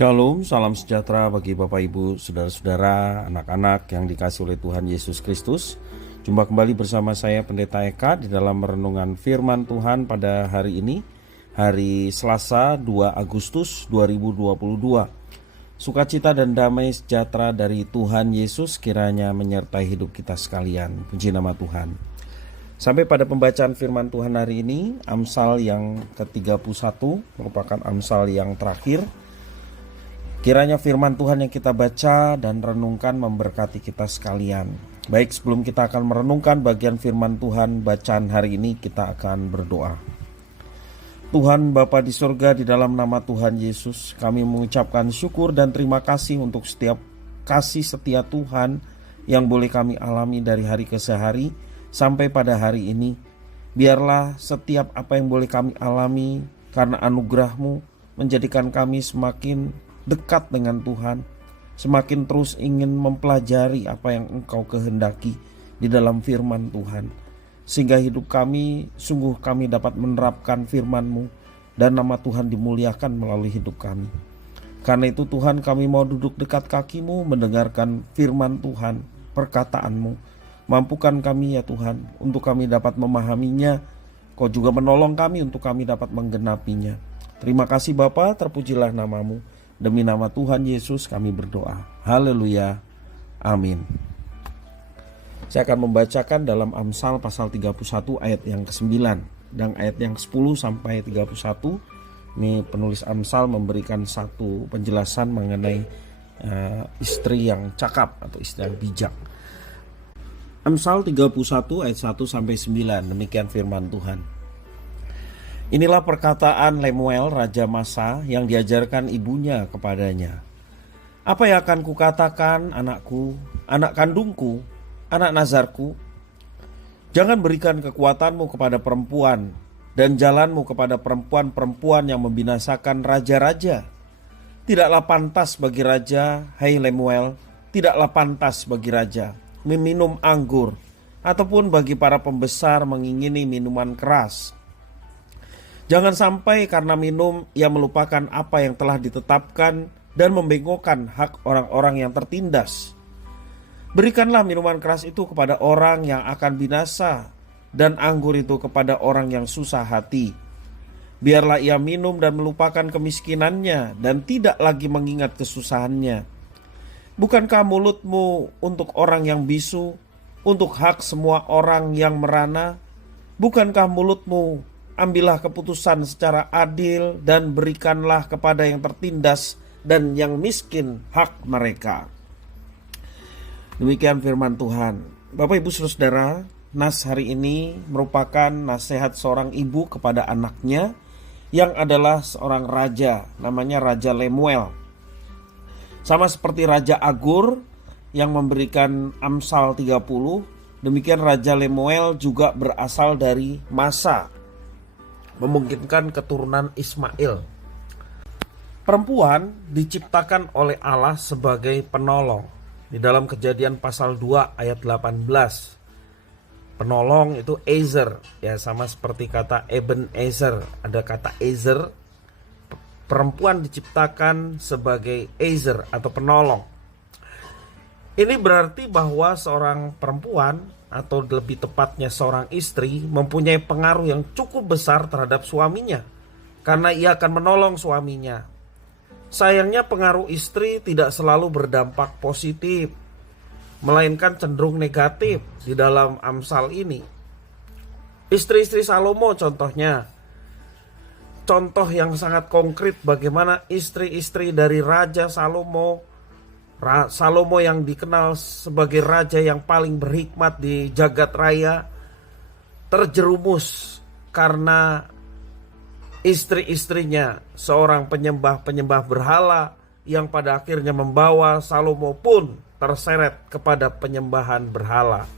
Shalom, salam sejahtera bagi Bapak Ibu, Saudara-saudara, anak-anak yang dikasihi oleh Tuhan Yesus Kristus. Jumpa kembali bersama saya Pendeta Eka di dalam renungan firman Tuhan pada hari ini, hari Selasa 2 Agustus 2022. Sukacita dan damai sejahtera dari Tuhan Yesus kiranya menyertai hidup kita sekalian. Puji nama Tuhan. Sampai pada pembacaan firman Tuhan hari ini, Amsal yang ke-31 merupakan Amsal yang terakhir. Kiranya firman Tuhan yang kita baca dan renungkan memberkati kita sekalian. Baik, sebelum kita akan merenungkan bagian firman Tuhan bacaan hari ini, kita akan berdoa. Tuhan Bapa di surga, di dalam nama Tuhan Yesus, kami mengucapkan syukur dan terima kasih untuk setiap kasih setia Tuhan yang boleh kami alami dari hari ke hari sampai pada hari ini. Biarlah setiap apa yang boleh kami alami karena anugerah-Mu menjadikan kami semakin dekat dengan Tuhan, semakin terus ingin mempelajari apa yang Engkau kehendaki di dalam firman Tuhan, sehingga hidup kami, sungguh kami dapat menerapkan firman-Mu dan nama Tuhan dimuliakan melalui hidup kami. Karena itu Tuhan, kami mau duduk dekat kaki-Mu mendengarkan firman Tuhan, perkataan-Mu. Mampukan kami ya Tuhan untuk kami dapat memahaminya. Kau juga menolong kami untuk kami dapat menggenapinya. Terima kasih Bapa, terpujilah nama-Mu. Demi nama Tuhan Yesus kami berdoa. Haleluya. Amin. Saya akan membacakan dalam Amsal pasal 31 ayat yang ke-9 dan ayat yang ke-10 sampai 31. Ini penulis Amsal memberikan satu penjelasan mengenai istri yang cakap atau istri yang bijak. Amsal 31 ayat 1 sampai 9. Demikian firman Tuhan. Inilah perkataan Lemuel, Raja Masa, yang diajarkan ibunya kepadanya. Apa yang akan kukatakan, anakku, anak kandungku, anak nazarku? Jangan berikan kekuatanmu kepada perempuan, dan jalanmu kepada perempuan-perempuan yang membinasakan raja-raja. Tidaklah pantas bagi raja, hai Lemuel, tidaklah pantas bagi raja meminum anggur, ataupun bagi para pembesar mengingini minuman keras. Jangan sampai karena minum ia melupakan apa yang telah ditetapkan dan membengkokkan hak orang-orang yang tertindas. Berikanlah minuman keras itu kepada orang yang akan binasa dan anggur itu kepada orang yang susah hati. Biarlah ia minum dan melupakan kemiskinannya dan tidak lagi mengingat kesusahannya. Bukankah mulutmu untuk orang yang bisu, untuk hak semua orang yang merana? Bukankah mulutmu ambillah keputusan secara adil dan berikanlah kepada yang tertindas dan yang miskin hak mereka. Demikian firman Tuhan. Bapak Ibu Saudara, nas hari ini merupakan nasihat seorang ibu kepada anaknya yang adalah seorang raja, namanya Raja Lemuel. Sama seperti Raja Agur yang memberikan Amsal 30, demikian Raja Lemuel juga berasal dari Masa, memungkinkan keturunan Ismail. Perempuan diciptakan oleh Allah sebagai penolong. Di dalam Kejadian pasal 2 ayat 18. Penolong itu Ezer, ya sama seperti kata Ebenezer, ada kata Ezer. Perempuan diciptakan sebagai Ezer atau penolong. Ini berarti bahwa seorang perempuan atau lebih tepatnya seorang istri mempunyai pengaruh yang cukup besar terhadap suaminya karena ia akan menolong suaminya. Sayangnya pengaruh istri tidak selalu berdampak positif, melainkan cenderung negatif di dalam Amsal ini. Istri-istri Salomo contohnya. Contoh yang sangat konkret bagaimana istri-istri dari Raja Salomo yang dikenal sebagai raja yang paling berhikmat di jagat raya, terjerumus karena istri-istrinya seorang penyembah berhala yang pada akhirnya membawa Salomo pun terseret kepada penyembahan berhala.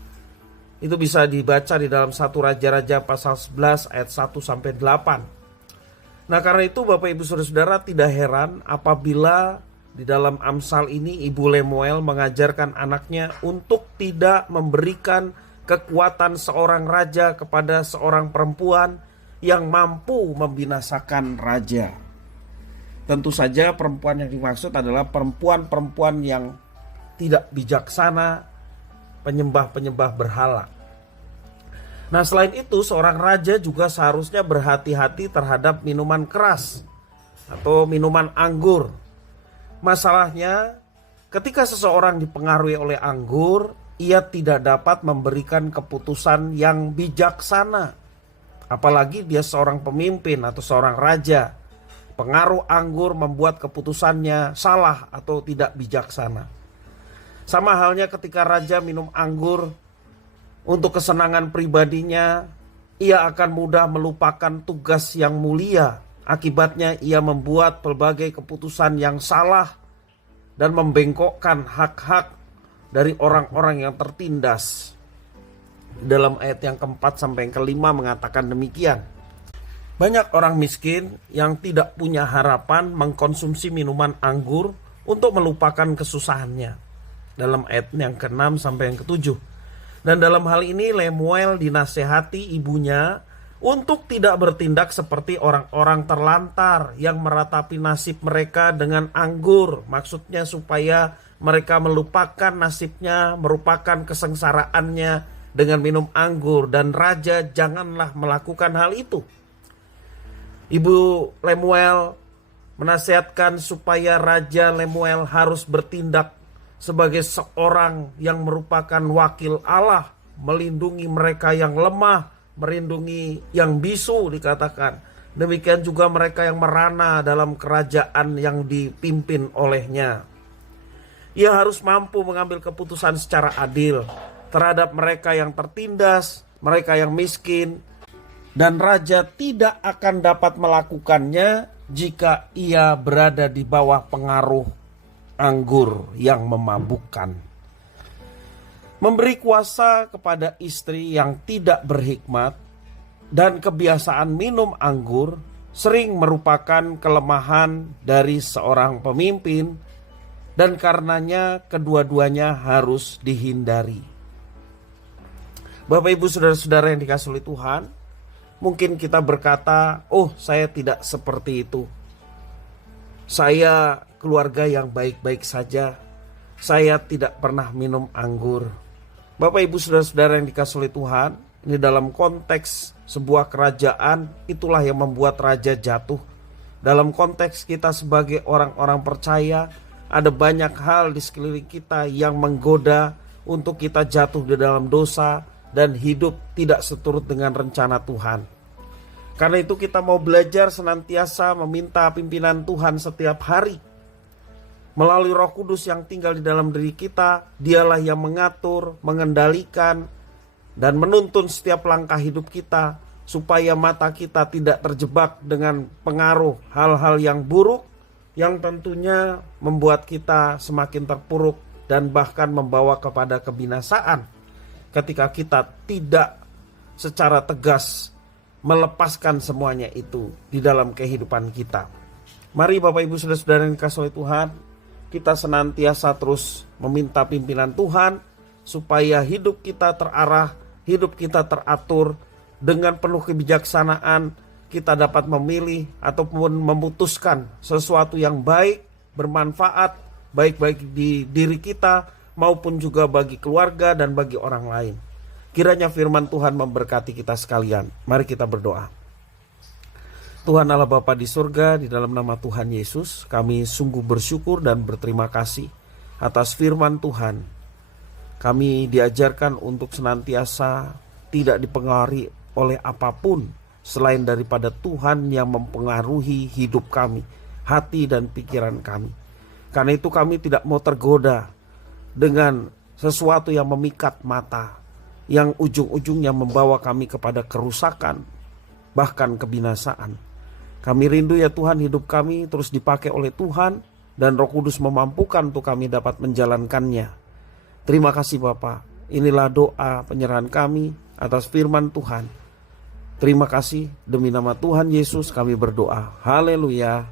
Itu bisa dibaca di dalam 1 Raja-Raja pasal 11 ayat 1 sampai 8. Nah, karena itu Bapak Ibu Saudara tidak heran apabila di dalam Amsal ini Ibu Lemuel mengajarkan anaknya untuk tidak memberikan kekuatan seorang raja kepada seorang perempuan yang mampu membinasakan raja. Tentu saja perempuan yang dimaksud adalah perempuan-perempuan yang tidak bijaksana, penyembah-penyembah berhala. Nah, selain itu seorang raja juga seharusnya berhati-hati terhadap minuman keras atau minuman anggur. Masalahnya, ketika seseorang dipengaruhi oleh anggur, ia tidak dapat memberikan keputusan yang bijaksana. Apalagi dia seorang pemimpin atau seorang raja. Pengaruh anggur membuat keputusannya salah atau tidak bijaksana. Sama halnya ketika raja minum anggur untuk kesenangan pribadinya, ia akan mudah melupakan tugas yang mulia. Akibatnya ia membuat berbagai keputusan yang salah dan membengkokkan hak-hak dari orang-orang yang tertindas. Dalam ayat yang keempat sampai yang kelima mengatakan demikian. Banyak orang miskin yang tidak punya harapan mengkonsumsi minuman anggur untuk melupakan kesusahannya. Dalam ayat yang ke-6 sampai yang ke-7. Dan dalam hal ini Lemuel dinasehati ibunya untuk tidak bertindak seperti orang-orang terlantar yang meratapi nasib mereka dengan anggur. Maksudnya supaya mereka melupakan nasibnya, merupakan kesengsaraannya dengan minum anggur. Dan raja janganlah melakukan hal itu. Ibu Lemuel menasihatkan supaya Raja Lemuel harus bertindak sebagai seorang yang merupakan wakil Allah, melindungi mereka yang lemah, melindungi yang bisu dikatakan. Demikian juga mereka yang merana dalam kerajaan yang dipimpin olehnya. Ia harus mampu mengambil keputusan secara adil terhadap mereka yang tertindas, mereka yang miskin. Dan raja tidak akan dapat melakukannya jika ia berada di bawah pengaruh anggur yang memabukkan. Memberi kuasa kepada istri yang tidak berhikmat dan kebiasaan minum anggur sering merupakan kelemahan dari seorang pemimpin, dan karenanya kedua-duanya harus dihindari. Bapak, Ibu, saudara-saudara yang dikasihi oleh Tuhan, mungkin kita berkata, oh saya tidak seperti itu. Saya keluarga yang baik-baik saja. Saya tidak pernah minum anggur. Bapak, Ibu, saudara-saudara yang dikasihi oleh Tuhan, ini dalam konteks sebuah kerajaan, itulah yang membuat raja jatuh. Dalam konteks kita sebagai orang-orang percaya, ada banyak hal di sekeliling kita yang menggoda untuk kita jatuh di dalam dosa dan hidup tidak seturut dengan rencana Tuhan. Karena itu kita mau belajar senantiasa meminta pimpinan Tuhan setiap hari. Melalui Roh Kudus yang tinggal di dalam diri kita, dialah yang mengatur, mengendalikan, dan menuntun setiap langkah hidup kita, supaya mata kita tidak terjebak dengan pengaruh hal-hal yang buruk, yang tentunya membuat kita semakin terpuruk dan bahkan membawa kepada kebinasaan. Ketika kita tidak secara tegas melepaskan semuanya itu di dalam kehidupan kita. Mari Bapak, Ibu, saudara-saudara yang dikasihi oleh Tuhan, kita senantiasa terus meminta pimpinan Tuhan supaya hidup kita terarah, hidup kita teratur dengan penuh kebijaksanaan. Kita dapat memilih ataupun memutuskan sesuatu yang baik, bermanfaat, baik-baik di diri kita maupun juga bagi keluarga dan bagi orang lain. Kiranya firman Tuhan memberkati kita sekalian. Mari kita berdoa. Tuhan Allah Bapa di surga, di dalam nama Tuhan Yesus, kami sungguh bersyukur dan berterima kasih atas firman Tuhan. Kami diajarkan untuk senantiasa tidak dipengaruhi oleh apapun selain daripada Tuhan yang mempengaruhi hidup kami, hati dan pikiran kami. Karena itu kami tidak mau tergoda dengan sesuatu yang memikat mata, yang ujung-ujungnya membawa kami kepada kerusakan, bahkan kebinasaan. Kami rindu ya Tuhan, hidup kami terus dipakai oleh Tuhan, dan Roh Kudus memampukan untuk kami dapat menjalankannya. Terima kasih Bapa. Inilah doa penyerahan kami atas firman Tuhan. Terima kasih, demi nama Tuhan Yesus kami berdoa. Haleluya.